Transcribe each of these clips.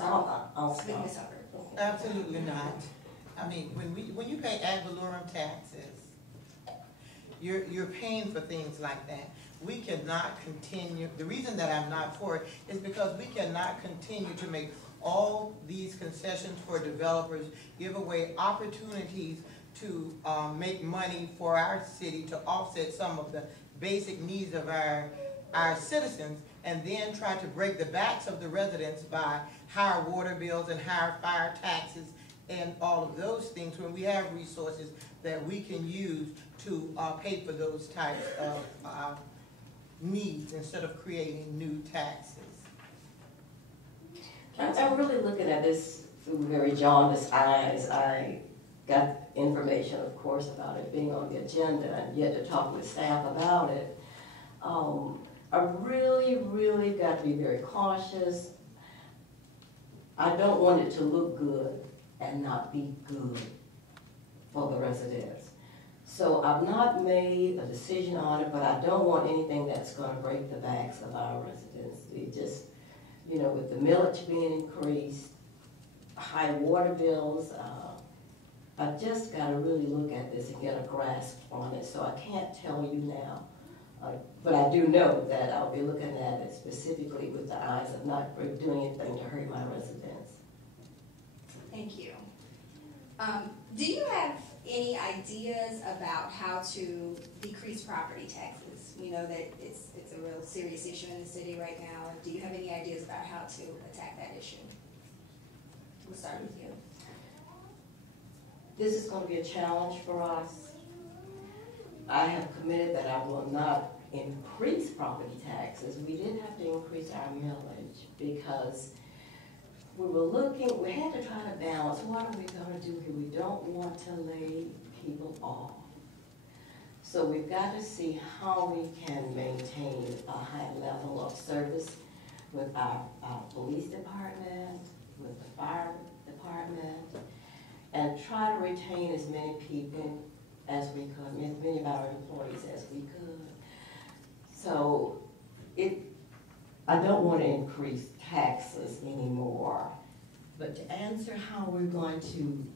I'll Speak, stop. Ms. Hubbard. Absolutely not. I mean, when you pay ad valorem taxes, you're paying for things like that. We cannot continue, the reason that I'm not for it is because we cannot continue to make all these concessions for developers, give away opportunities to make money for our city to offset some of the basic needs of our citizens, and then try to break the backs of the residents by higher water bills and higher fire taxes and all of those things when we have resources that we can use to pay for those types of needs instead of creating new taxes. I'm really looking at this through very jaundiced eyes. I got information, of course, about it being on the agenda and yet to talk with staff about it. I really got to be very cautious. I don't want it to look good and not be good for the residents. So I've not made a decision on it, but I don't want anything that's going to break the backs of our residents. We just, you know, with the millage being increased, high water bills, I just got to really look at this and get a grasp on it. So I can't tell you now, but I do know that I'll be looking at it specifically with the eyes of not doing anything to hurt my residents. Thank you. Do you have any ideas about how to decrease property taxes? We know that it's a real serious issue in the city right now. Do you have any ideas about how to attack that issue? We'll start with you. This is going to be a challenge for us. I have committed that I will not increase property taxes. We did have to increase our millage because we were looking, we had to try to balance what are we going to do here. We don't want to lay people off. So we've got to see how we can maintain a high level of service with our police department, with the fire department, and try to retain as many people as we could, as many of our employees as we could. So I don't want to increase taxes anymore. But to answer how we're going to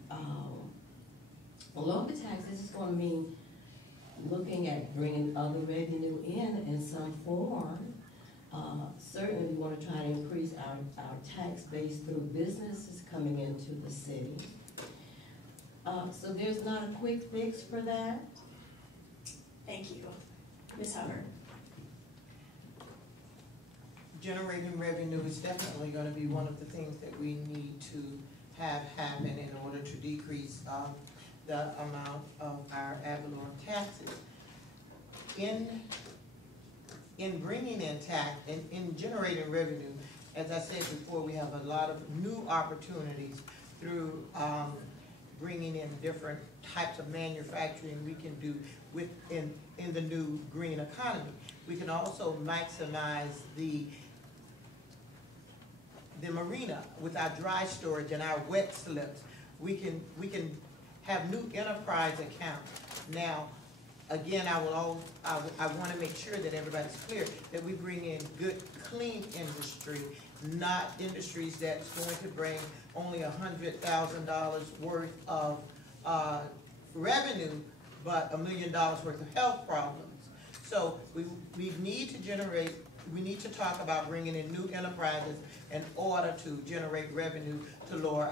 lower the taxes is going to mean looking at bringing other revenue in some form. Certainly we want to try to increase our tax base through businesses coming into the city. So there's not a quick fix for that. Thank you. Ms. Hubbard. Generating revenue is definitely going to be one of the things that we need to have happen in order to decrease the amount of our ad valorem taxes. In bringing in tax, in generating revenue, as I said before, we have a lot of new opportunities through bringing in different types of manufacturing we can do in the new green economy. We can also maximize the marina with our dry storage and our wet slips. We can have new enterprise accounts. Now, again, I want to make sure that everybody's clear that we bring in good, clean industry, not industries that's going to bring only $100,000 worth of revenue, but $1 million worth of health problems. So we need to talk about bringing in new enterprises in order to generate revenue to lower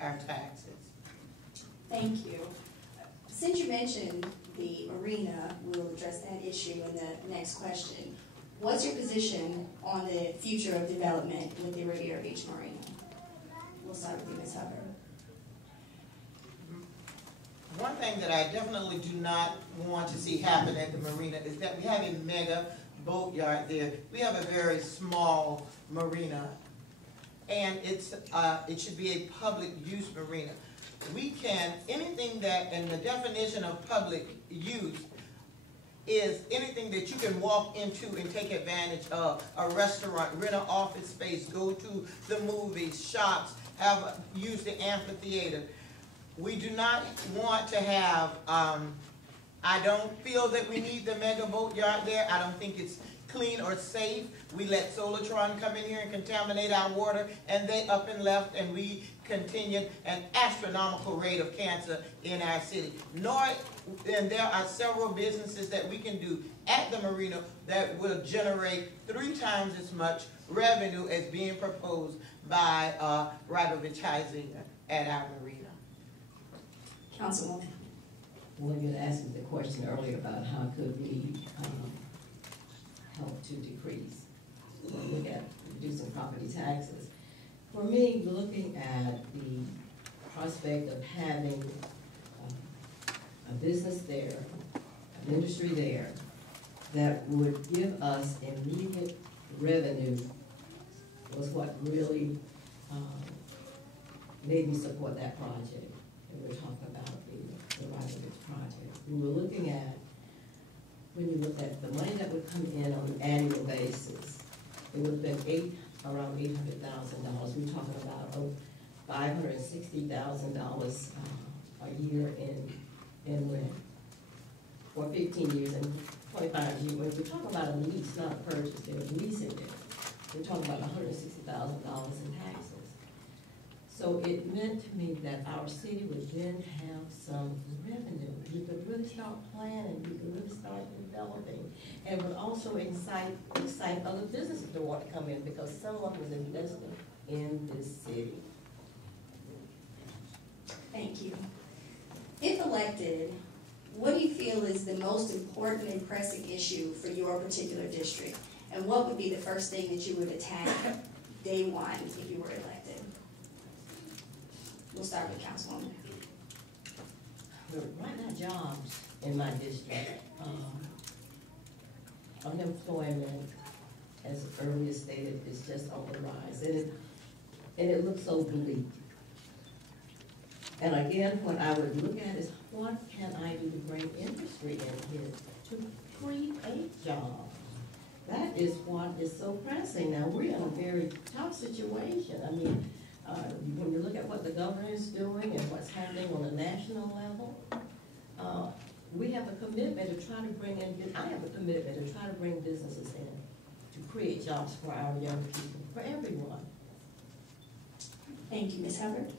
our taxes. Thank you. Since you mentioned the marina, we'll address that issue in the next question. What's your position on the future of development with the Riviera Beach Marina? We'll start with you, Ms. Hubbard. One thing that I definitely do not want to see happen at the marina is that we have a mega boatyard there. We have a very small marina, and it should be a public use marina. We can, anything that, and the definition of public use is anything that you can walk into and take advantage of. A restaurant, rent an office space, go to the movies, shops, use the amphitheater. We do not want to have, I don't feel that we need the mega boatyard there. I don't think clean or safe. We let Solatron come in here and contaminate our water, and they up and left, and we continued an astronomical rate of cancer in our city. And there are several businesses that we can do at the marina that will generate 3 times as much revenue as being proposed by Riviera at our marina. Councilwoman. Well, you had asked me the question earlier about how could we help to decrease, look at reducing property taxes. For me, looking at the prospect of having a business there, an industry there, that would give us immediate revenue was what really made me support that project. And we're talking about the Riviera project. We were looking at, when you look at the money that would come in on an annual basis, it would have been around $800,000. We're talking about $560,000 a year in rent for 15 years and 25 years. When we're talking about a lease, not a purchase, there's a lease in there. We're talking about $160,000 in taxes. So it meant to me that our city would then have some revenue. We could really start planning, we could really start developing, and it would also excite other businesses to want to come in because someone was investing in this city. Thank you. If elected, what do you feel is the most important and pressing issue for your particular district? And what would be the first thing that you would attack day one if you were elected? We'll start with Councilwoman. Right now, jobs in my district, unemployment, as earlier stated, is just on the rise, and it looks so bleak. And again, what I would look at is what can I do to bring industry in here to create jobs? That is what is so pressing. Now, we're in a very tough situation. I mean, when you look at what the governor is doing and what's happening on a national level, we have a commitment to try to bring in, I have a commitment to try to bring businesses in, to create jobs for our young people, for everyone. Thank you, Ms. Hubbard.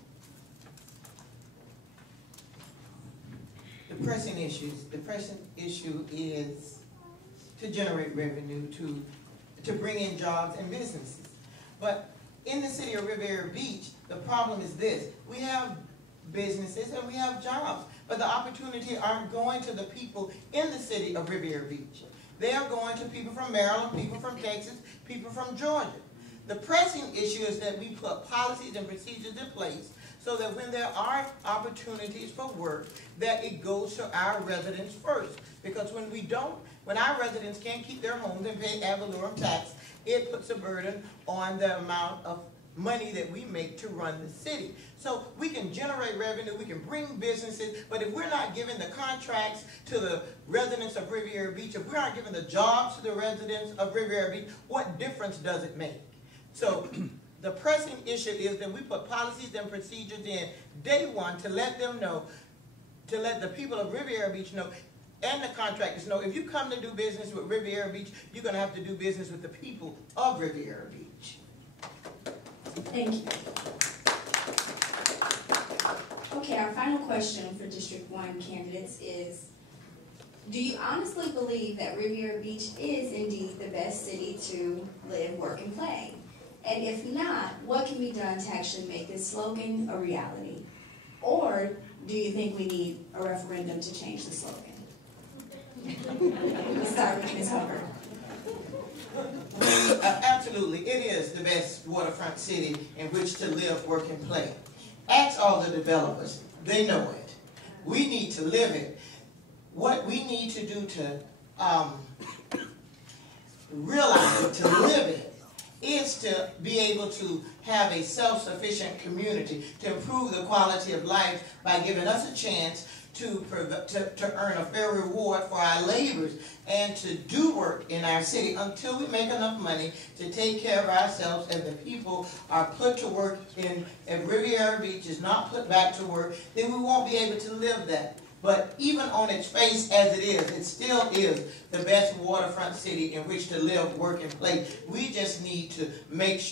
The pressing issue is to generate revenue, to bring in jobs and businesses. But in the city of Riviera Beach, the problem is this. We have businesses and we have jobs, but the opportunity aren't going to the people in the city of Riviera Beach. They are going to people from Maryland, people from Texas, people from Georgia. The pressing issue is that we put policies and procedures in place so that when there are opportunities for work, that it goes to our residents first. Because when our residents can't keep their homes and pay ad valorem tax, it puts a burden on the amount of money that we make to run the city. So we can generate revenue, we can bring businesses, but if we're not giving the contracts to the residents of Riviera Beach, if we're not giving the jobs to the residents of Riviera Beach, what difference does it make? So the pressing issue is that we put policies and procedures in day one to let them know, to let the people of Riviera Beach know, and the contractors know, if you come to do business with Riviera Beach, you're going to have to do business with the people of Riviera Beach. Thank you. Okay, our final question for District 1 candidates is, do you honestly believe that Riviera Beach is indeed the best city to live, work, and play? And if not, what can be done to actually make this slogan a reality? Or do you think we need a referendum to change the slogan? Let's start with Ms. Hubbard. Absolutely, it is the best waterfront city in which to live, work, and play. Ask all the developers, they know it. We need to live it. What we need to do to realize it, to live it, is to be able to have a self-sufficient community, to improve the quality of life by giving us a chance to earn a fair reward for our labors and to do work in our city until we make enough money to take care of ourselves and the people are put to work. If Riviera Beach is not put back to work, then we won't be able to live that But even on its face as it is, it still is the best waterfront city in which to live, work, and play. We just need to make sure